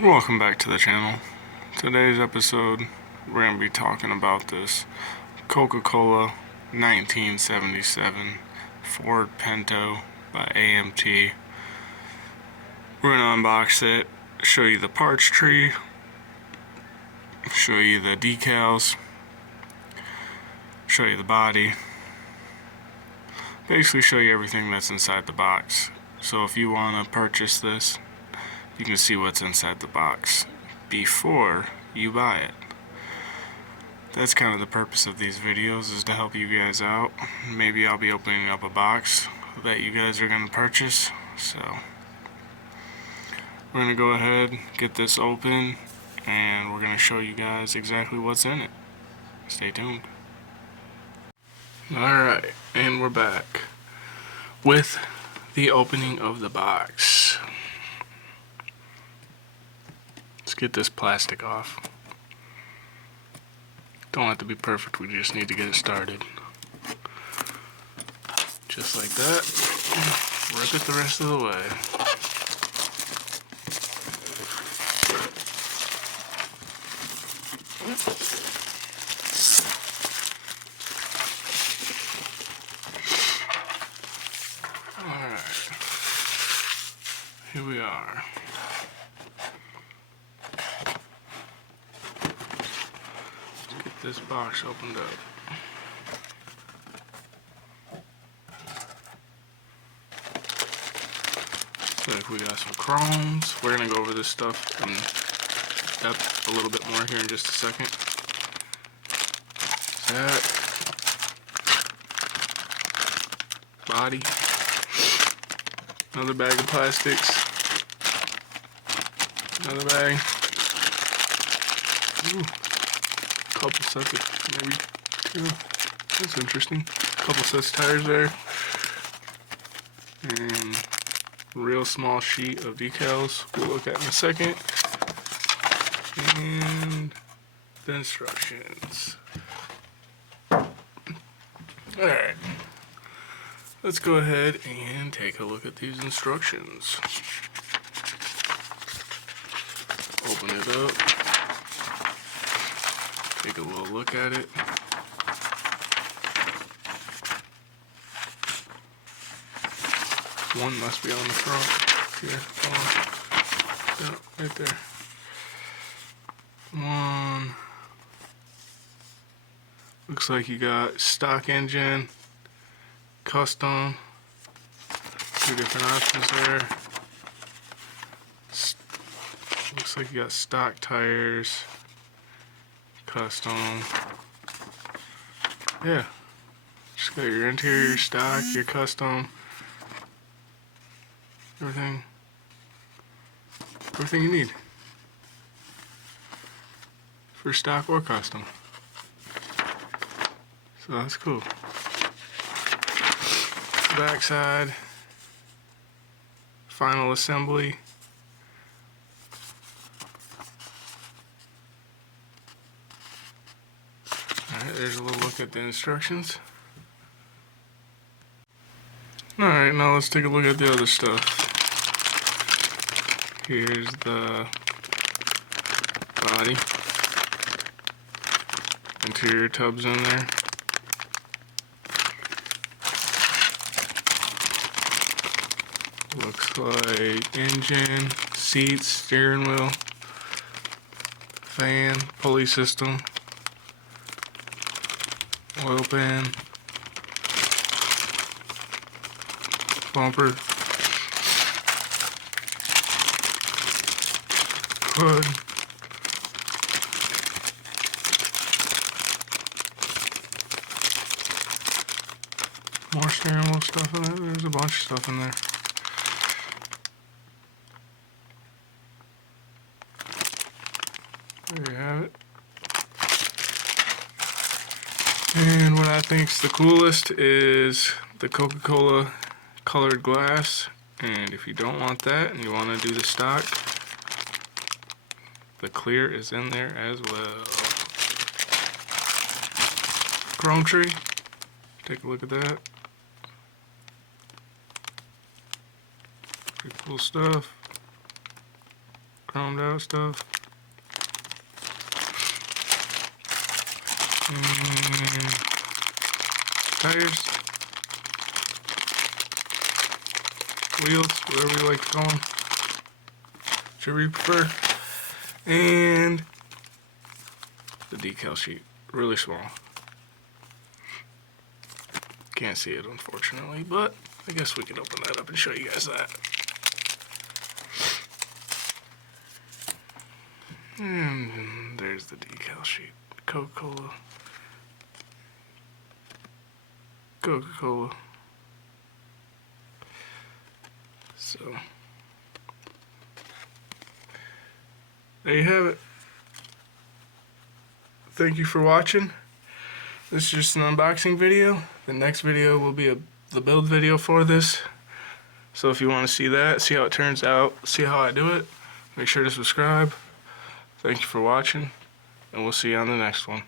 Welcome back to the channel. Today's episode, we're going to be talking about this Coca-Cola 1977 Ford Pinto by AMT. We're going to unbox it, show you the parts tree, show you the decals, show you the body, basically show you everything that's inside the box. So if you want to purchase this, you can see what's inside the box before you buy it. That's kind of the purpose of these videos, is to help you guys out. Maybe I'll be opening up a box that you guys are going to purchase. So we're going to go ahead, get this open, and we're going to show you guys exactly what's in it. Stay tuned. Alright, and we're back with the opening of the box. Let's get this plastic off. Don't have to be perfect, we just need to get it started. Just like that. Rip it the rest of the way. Alright. Here we are. This box opened up. Looks like we got some chromes. We're gonna go over this stuff in depth a little bit more here in just a second. That body. Another bag of plastics. Another bag. Ooh. Couple sets of, maybe two. That's interesting. Couple sets of tires there. And a real small sheet of decals we'll look at in a second. And the instructions. Alright. Let's go ahead and take a look at these instructions. Open it up. Take a little look at it. One must be on the front. Here, yeah, right there. One. Looks like you got stock engine, custom. Two different options there. Looks like you got stock tires. Custom. Yeah. Just got your interior, stock, your custom. Everything you need. For stock or custom. So that's cool. Backside. Final assembly. Alright, there's a little look at the instructions. Alright, now let's take a look at the other stuff. Here's the body. Interior tubs in there. Looks like engine, seats, steering wheel, fan, pulley system. Oil pan, bumper, hood, more steering wheel stuff in there. There's a bunch of stuff in there. There you have it. And what I think's the coolest is the Coca-Cola colored glass. And if you don't want that and you want to do the stock, the clear is in there as well. Chrome tree. Take a look at that. Pretty cool stuff. chromed out stuff. And tires, wheels, whatever you like to call them, whichever you prefer, and the decal sheet, really small. Can't see it unfortunately, but I guess we can open that up and show you guys that. And there's the decal sheet. Coca-Cola. Coca-Cola. So, there you have it. Thank you for watching. This is just an unboxing video. The next video will be the build video for this. So if you want to see that, see how it turns out, see how I do it, make sure to subscribe. Thank you for watching, and we'll see you on the next one.